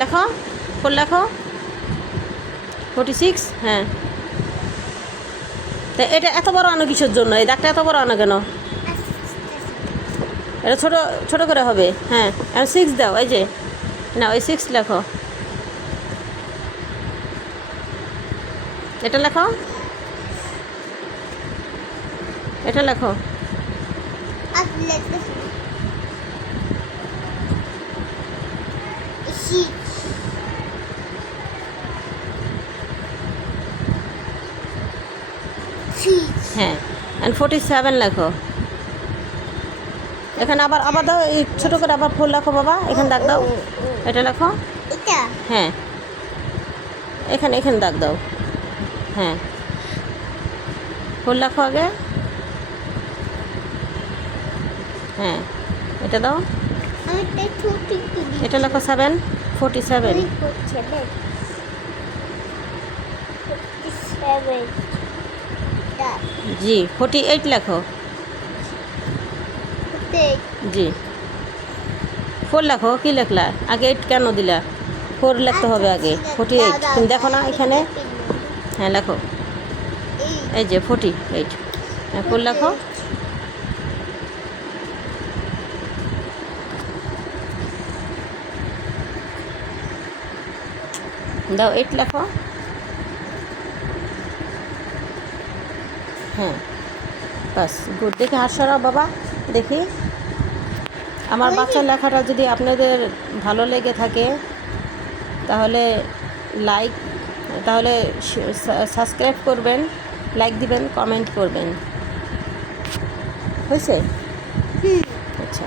লেখো, 4 লেখো, 46। হ্যাঁ, তা এটা এত বড় আনো কিসের জন্য? এই দাগটা এত বড় আনো কেন? এটা ছোট ছোট করে হবে। হ্যাঁ, আর 6 দাও। এই যে না, ওই 6 লেখো। এটা লেখো, এটা লেখো। হ্যাঁ, অ্যান্ড 47 লেখো। এখানে আবার আবার দাও, এই ছোটো করে আবার 4 লেখো বাবা। এখানে দাগ দাও, এটা লেখো। হ্যাঁ, এখানে এখানে দাগ দাও। হ্যাঁ, 4 লেখো আগে। হ্যাঁ, এটা দাও, এটা লেখো 7, 47। জি, 48 লেখো। জি, 4 লেখো। কি লেখলা? আগে 8 কেন দিলা? 4 লিখতে হবে আগে। 48 তুমি দেখো না এখানে? হ্যাঁ, লেখো। এই যে 48। হ্যাঁ, 4 লেখো। দাও, 8 লেখো। হ্যাঁ, বাস, গুড। দেখি হাত সরাও বাবা, দেখি। আমার বাচ্চার লেখাটা যদি আপনাদের ভালো লেগে থাকে তাহলে সাবস্ক্রাইব করবেন, লাইক দিবেন, কমেন্ট করবেন। হয়েছে? আচ্ছা।